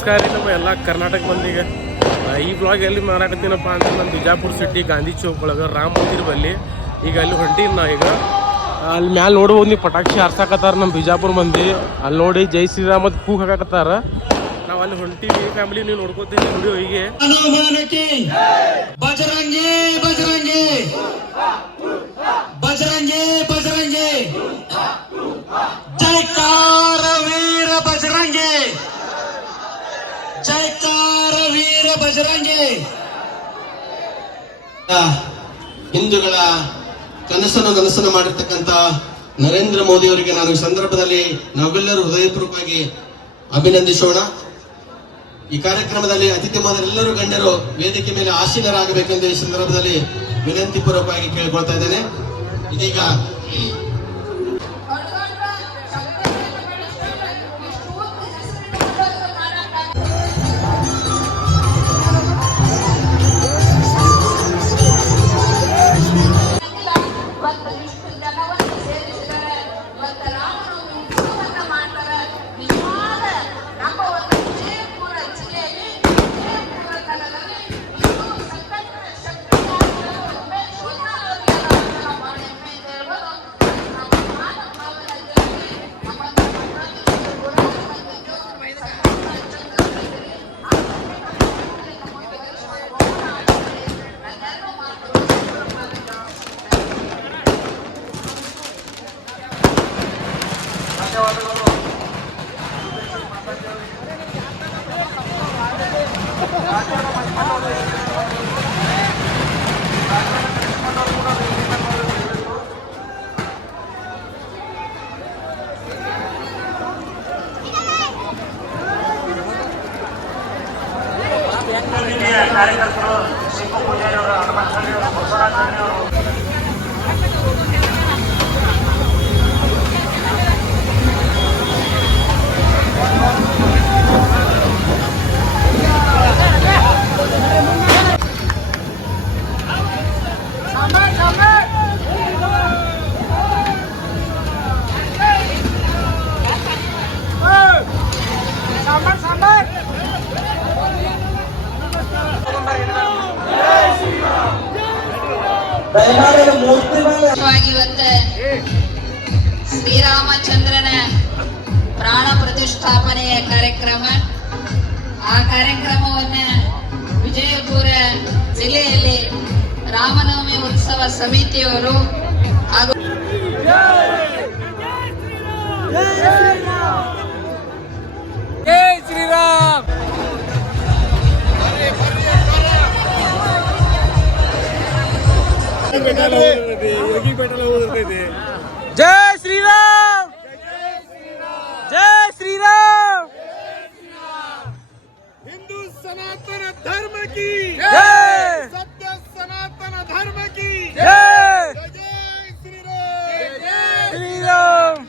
ನಮಸ್ಕಾರ ರೀ ನಮ್ಮ ಎಲ್ಲ ಕರ್ನಾಟಕ ಮಂದಿಗೆ. ಈ ಬ್ಲಾಗ್ ಎಲ್ಲಿ ಮಾರಾಟತೀನಪ್ಪ ಅಂದ್ರೆ ನಮ್ಮ ಬಿಜಾಪುರ ಸಿಟಿ ಗಾಂಧಿ ಚೌಕ್ ಒಳಗೆ ರಾಮ ಮಂದಿರ ಬಲ್ಲಿ ಈಗ ಅಲ್ಲಿ ಹೊಂಟೀನಿ ನಾ. ಈಗ ಅಲ್ಲಿ ಮ್ಯಾಲೆ ನೋಡ್ಬೋದು ನೀವು ಪಟಾಕ್ಷಿ ಹಾರ್ಸಾಕತ್ತಾರ ನಮ್ಮ ಬಿಜಾಪುರ ಮಂದಿ. ಅಲ್ಲಿ ನೋಡಿ ಜೈ ಶ್ರೀರಾಮ್ ಅಂತ ಕೂಗ್ ಹಾಕಾಕತ್ತಾರ. ನಾವು ಅಲ್ಲಿ ಹೊಂಟೀವಿ ಫ್ಯಾಮಿಲಿ, ನೀವು ನೋಡ್ಕೋತೀವಿ ವಿಡಿಯೋ. ಹೀಗೆ ಬಜರಂಗಿ ಬಜರಂಗಿ ಬಜರಂಗಿ ಬಜರಂಗಿ ಜೈಕಾರ ವೀರ ಬಜರಂಗಿ, ಜೈಕಾರ ವೀರ ಬಜರಂಗಿ. ಹಿಂದೂಗಳ ಕನಸನ್ನು ಮಾಡಿರ್ತಕ್ಕಂಥ ನರೇಂದ್ರ ಮೋದಿ ಅವರಿಗೆ ನಾನು ಈ ಸಂದರ್ಭದಲ್ಲಿ ನಾವೆಲ್ಲರೂ ಹೃದಯಪೂರ್ವಕವಾಗಿ ಅಭಿನಂದಿಸೋಣ. ಈ ಕಾರ್ಯಕ್ರಮದಲ್ಲಿ ಅತಿಥಿಮಾದರೆಲ್ಲರೂ ಗಣ್ಯರು ವೇದಿಕೆ ಮೇಲೆ ಆಸೀನರಾಗಬೇಕೆಂದು ಈ ಸಂದರ್ಭದಲ್ಲಿ ವಿನಂತಿ ಪೂರ್ವಕವಾಗಿ ಕೇಳಿಕೊಳ್ತಾ ಇದ್ದೇನೆ. ಇದೀಗ ಕಾರ್ಯಕರ್ತರು ಶಿಂಕು ಪೂಜಾರಿ ಅವರು, ಹನುಮಂತ ಅವರು, ಬಸವರಾಜ ಅವರು ಇವತ್ತು ಶ್ರೀರಾಮಚಂದ್ರನ ಪ್ರಾಣ ಪ್ರತಿಷ್ಠಾಪನೆಯ ಕಾರ್ಯಕ್ರಮ. ಆ ಕಾರ್ಯಕ್ರಮವನ್ನ ವಿಜಯಪುರ ಜಿಲ್ಲೆಯಲ್ಲಿ ರಾಮನವಮಿ ಉತ್ಸವ ಸಮಿತಿಯವರು ಹಾಗೂ ಜೈ ಶ್ರೀರಾಮ್ ಜೈ ಶ್ರೀರಾಮ್ ಜೈ ಶ್ರೀರಾಮ್ ಹಿಂದೂ ಸನಾತನ ಧರ್ಮ ಕಿ ಜೈ ಸತ್ಯ ಸನಾತನ ಧರ್ಮ ಕಿ ಜೈ ಜೈ ಶ್ರೀರಾಮ್ ಶ್ರೀರಾಮ್.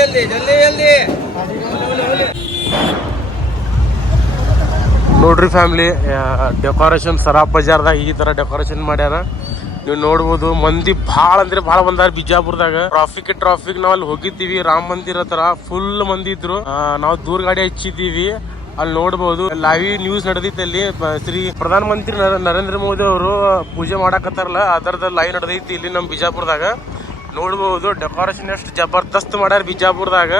ಜಲ್ದಿ ಜಲ್ದಿ ನೋಡ್ರಿ ಫ್ಯಾಮಿಲಿ, ಡೆಕೋರೇಷನ್ ಸರಾಬ್ ಬಜಾರ್ದಾಗ ಈ ತರ ಡೆಕೋರೇಷನ್ ಮಾಡ್ಯಾರ. ನೀವು ನೋಡ್ಬೋದು ಮಂದಿ ಭಾಳ ಅಂದ್ರೆ ಭಾಳ ಬಂದಾರ ಬಿಜಾಪುರದಾಗ. ಟ್ರಾಫಿಕ್ ನಾವ್ ಅಲ್ಲಿ ಹೋಗಿದ್ದೀವಿ. ರಾಮ ಮಂದಿರ ಹತ್ರ ಫುಲ್ ಮಂದಿ ಇದ್ರು. ನಾವು ದೂರ ಗಾಡಿ ಹಚ್ಚಿದ್ದೀವಿ. ಅಲ್ಲಿ ನೋಡ್ಬೋದು ಲೈವ್ ನ್ಯೂಸ್ ನಡೆದೈತಿ. ಅಲ್ಲಿ ಶ್ರೀ ಪ್ರಧಾನ ಮಂತ್ರಿ ನರೇಂದ್ರ ಮೋದಿ ಅವರು ಪೂಜೆ ಮಾಡಾಕತ್ತಾರಲ್ಲ, ಅದರದ ಲೈವ್ ನಡೆದೈತಿ ಇಲ್ಲಿ ನಮ್ ಬಿಜಾಪುರದಾಗ. ನೋಡ್ಬೋದು ಡೆಕೋರೇಷನ್ ಎಷ್ಟು ಜಬರ್ದಸ್ತ್ ಮಾಡ್ಯಾರ ಬಿಜಾಪುರದಾಗ.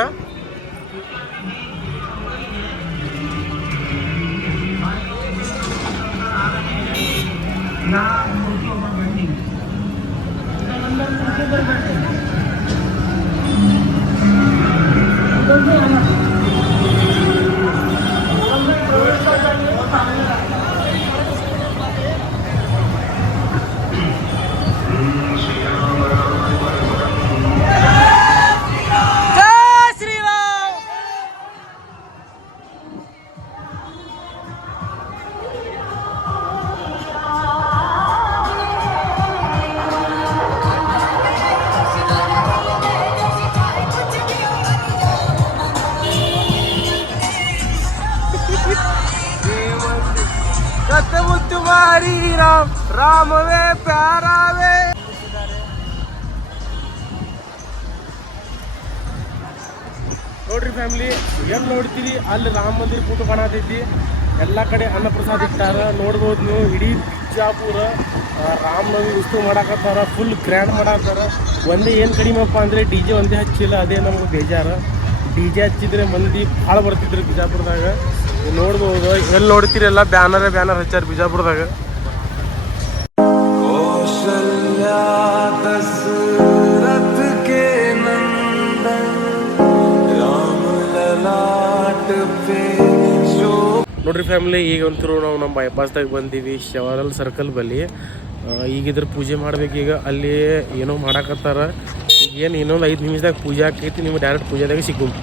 तुम्हारी राम राम वे प्यारा वे ನೋಡ್ರಿ ಫ್ಯಾಮಿಲಿ, ಎಲ್ಲಿ ನೋಡ್ತೀರಿ ಅಲ್ಲಿ ರಾಮ ಮಂದಿರ ಫೋಟೋ ಕಾಣತೈತಿ. ಎಲ್ಲ ಕಡೆ ಅನ್ನಪ್ರಸಾದ ಇಟ್ಟಾರ. ನೋಡ್ಬೋದು ನೀವು, ಇಡೀ ಬಿಜಾಪುರ ರಾಮನವಮಿ ಉತ್ಸವ ಮಾಡಾಕತ್ತಾರ. ಫುಲ್ ಗ್ರ್ಯಾಂಡ್ ಮಾಡಾಕತ್ತಾರ. ಒಂದೇ ಏನು ಕಡಿಮೆಪ್ಪ ಅಂದರೆ DJ ಒಂದೇ ಹಚ್ಚಿಲ್ಲ, ಅದೇ ನಮ್ಗೆ ಬೇಜಾರು. DJ ಹಚ್ಚಿದ್ರೆ ಮಂದಿ ಭಾಳ ಬರ್ತಿದ್ರು ಬಿಜಾಪುರದಾಗ. ನೋಡ್ಬೋದು, ಎಲ್ಲಿ ನೋಡ್ತೀರಿ ಎಲ್ಲ ಬ್ಯಾನರ್ ಹಚ್ಚಾರ ಬಿಜಾಪುರದಾಗ. ನೋಡ್ರಿ ಫ್ಯಾಮಿಲಿ, ಈಗ ಅಂತೂ ನಾವು ನಮ್ಮ ಬೈಪಾಸ್ದಾಗ ಬಂದೀವಿ, ಶವರಲ್ ಸರ್ಕಲ್ ಬಲ್ಲಿ. ಈಗ ಇದ್ರ ಪೂಜೆ ಮಾಡ್ಬೇಕು. ಈಗ ಅಲ್ಲಿ ಏನೋ ಮಾಡಾಕತ್ತಾರ. ಈಗ ಏನು ಇನ್ನೊಂದು 5 ನಿಮಿಷದಾಗ ಪೂಜೆ ಆಕೈತಿ. ನಿಮ್ಗೆ ಡೈರೆಕ್ಟ್ ಪೂಜೆದಾಗ ಸಿಗ್ಬೋದು.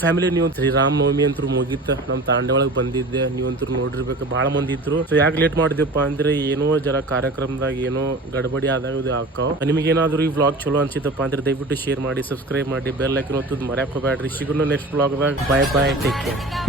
ಫ್ಯಾಮಿಲಿ, ನೀವು ಶ್ರೀರಾಮನವಮಿ ಅಂತೂ ಮುಗೀತ. ನಮ್ಮ ತಾಂಡೆ ಒಳಗೆ ಬಂದಿದ್ದೆ, ನೀವಂತೂ ನೋಡಿರ್ಬೇಕು, ಭಾಳ ಮಂದಿ ಇದ್ರು. ಸೊ ಯಾಕೆ ಲೇಟ್ ಮಾಡಿದ್ಯಪ್ಪ ಅಂದ್ರೆ ಏನೋ ಜರ ಕಾರ್ಯಕ್ರಮದಾಗ ಏನೋ ಗಡಬಡಿ ಆದಾಗ ಇದು ಆಕಾವ್. ನಿಮಗೇನಾದ್ರೂ ಈ ವ್ಲಾಗ್ ಚಲೋ ಅನ್ಸಿತ್ತಪ್ಪ ಅಂದ್ರೆ ದಯವಿಟ್ಟು ಶೇರ್ ಮಾಡಿ, ಸಬ್ಸ್ಕ್ರೈಬ್ ಮಾಡಿ, ಬೆಲ್ ಐಕನ್ ಒತ್ತೋದು ಮರ್ಯಾಕ್ ಹೋಗ್ಬೇಡ್ರಿ. ಸಿಗೋಣ ನೆಕ್ಸ್ಟ್ ವ್ಲಾಗ್ದಾಗ. ಬಾಯ್ ಬಾಯ್, ಟೇಕ್ ಕೇರ್.